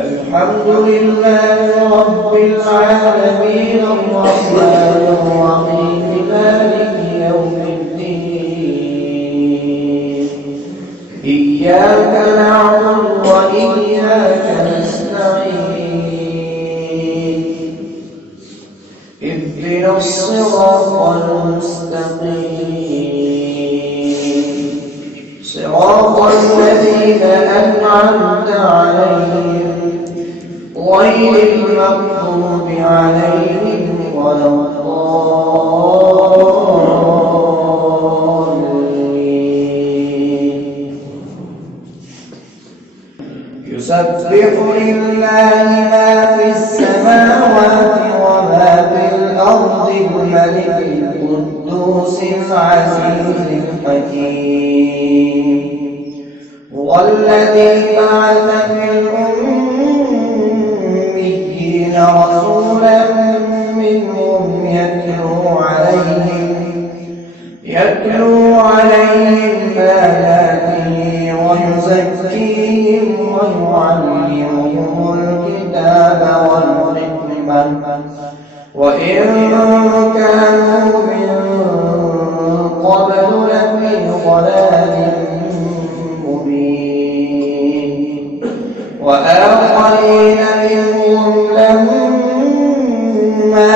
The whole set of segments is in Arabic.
الحمد لله رب العالمين الرحمن الرحيم مالك يوم الدين إياك نعبد وإياك نستعين اهدنا الصراط المستقيم صراط الذين أنعمت عليهم غير المغضوب عليهم ولا الضالين. يسبح لله ما في السماوات وما في الأرض الملك القدوس العزيز الحكيم هو الذي بعث في الأميين رسولا منهم يتلو عليهم آياته ويزكيهم ويعلمهم الكتاب والحكمة وإن كانوا من قبل لفي ضلال مبين وآخرين منهم لما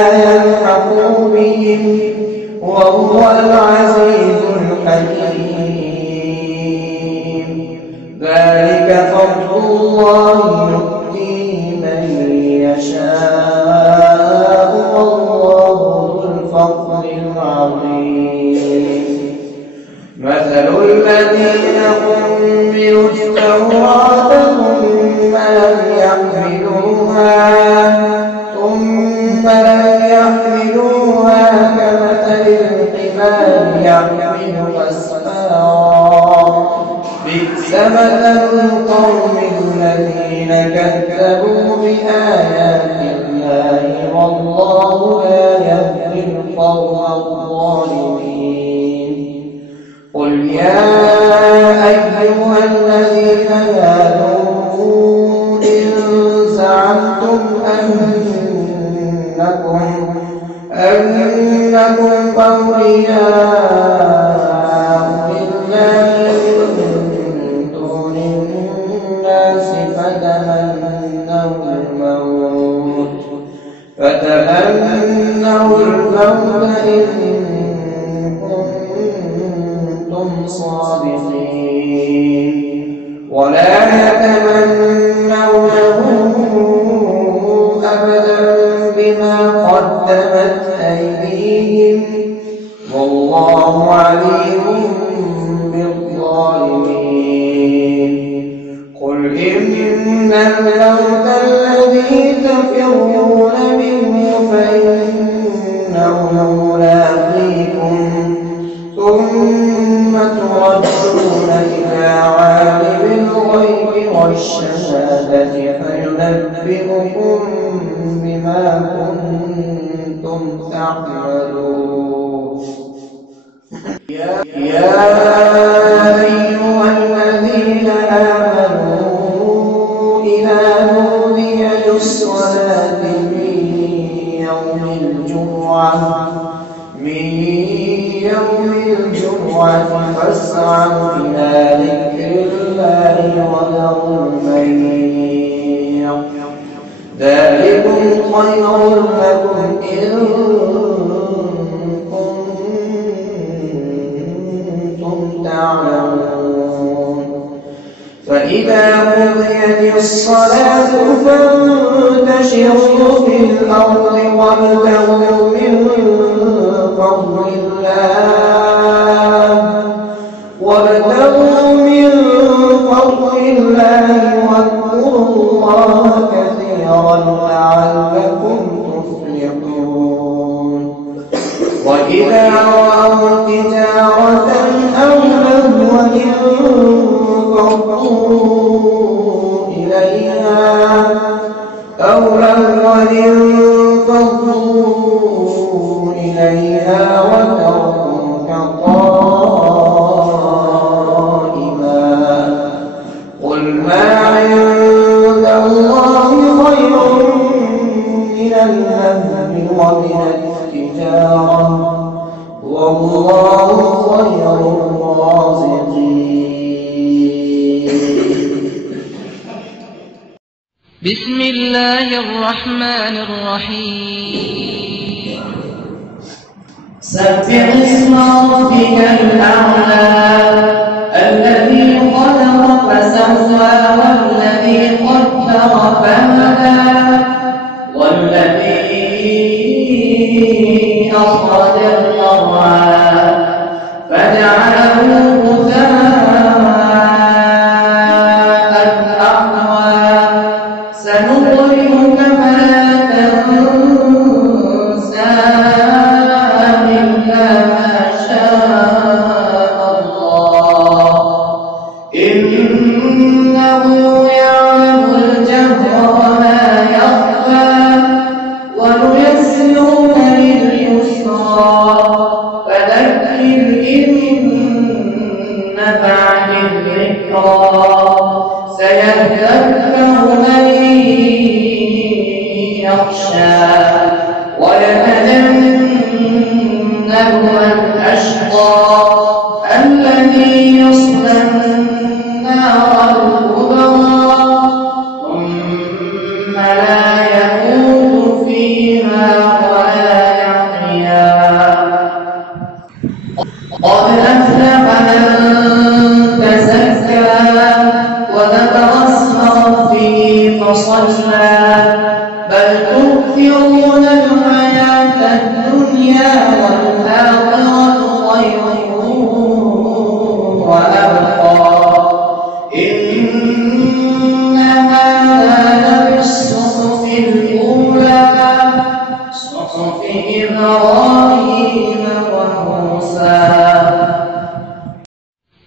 يلحقوا بهم وهو العزيز الحكيم ذلك فضل الله يؤتيه من يشاء والله ذو الفضل العظيم. مثل الذين حملوا التوراة ثم لم يحملوها كمثل الحمار يحمل أسفارا بئس مثل القوم الذين كذبوا بآيات الله والله لا يهدي القوم الظالمين. قل يا أيها الذين هادوا إن زعمتم أنكم أولياء لله من دون الناس فتمنوا الموت إن كنتم صادقين ولا يتمنونه أبدا بما قدمت أيديهم والله عليم بالظالمين. قل إن الموت الذي تفرون منه فإنه ملاقيكم ثم تردون إلى عالم الغيب والشهادة فينبئكم بما كنتم تعملون. يا أيها الذين آمنوا إذا نودي للصلاة من يوم الجمعة فاسعوا إلى ذكر الله وذروا البيع ذلكم خير لكم إن كنتم تعلمون. فإذا قضيت الصلاة فانتشروا في الأرض وابتغوا من فضل الله واذكروا الله كثيرا لعلكم تفلحون. وإذا رأوا تجارة أو لهوا انفضوا إليها وتركوك قائما قل ما عند الله بسم الله الرحمن الرحيم سبح اسم ربك الأعلى الذي خلق فسوى والذي قدر فهدى والذي أخرج المرعى فجعله غثاء أحوى سنقرئك فلا تنسى إلا ما شاء الله إنه يعلم الجهر وما يخفى ونيسرك لليسرى فذكر إن نفعت الذكرى سيذكر من يخشى ويتجنبها الأشقى الذي يصلى النار الكبرى ثم لا يموت فيها ولا يحيا قد أفلح من تزكى وذكر اسم ربه فصلى بل تؤثرون الحياة الدنيا والآخرة خير وأبقى إن هذا لفي الصحف الأولى صحف إبراهيم وموسى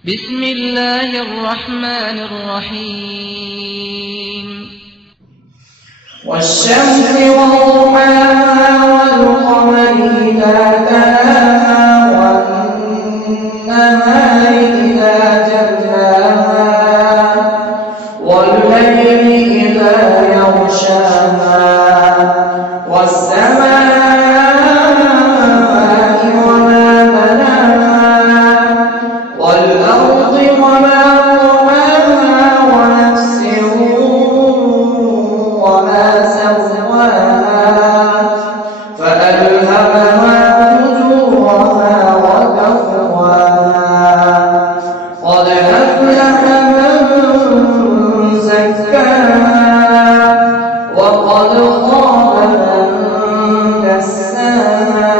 بسم الله الرحمن الرحيم والشمس وضحاها والقمر إذا تلاها والنهار إذا جلاها والليل إذا يغشاها والسماء وما بناها والأرض وما طحاها ونفس وما سواها فألهمها فجورها وتقواها قد أفلح من زكاها وقد خاب من دساها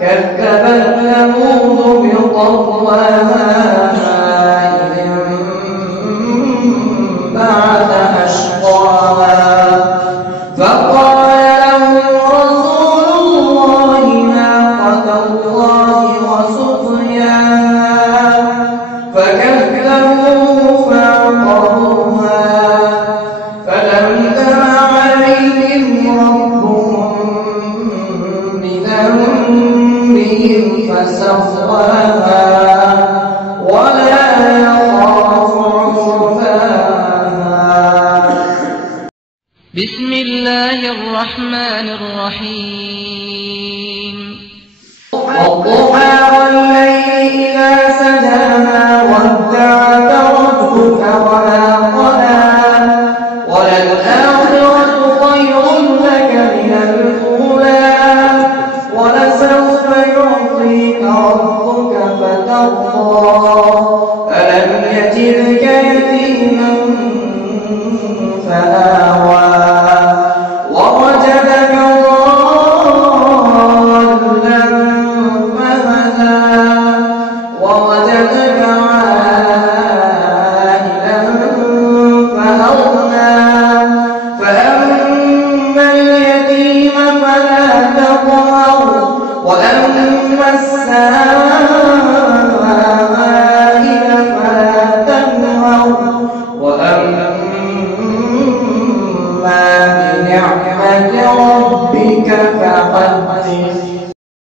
كذبت ثمود بطغواها إذ انبعث أشقاها فقال لهم رسول الله ناقة الله وسقياها فكذبوه فعقروها فدمدم عليهم ربهم بذنبهم فسواها ولا يخاف عقباها بسم الله الرحمن الرحيم والضحى والليل إذا سجاها ودعك ربك وما قلى وللآخرة خير لك من الأولى ولسوف يعطيك ربك فترضى ألم يجدك يتيما فآوى ووجدك ضالا فهدى ووجدك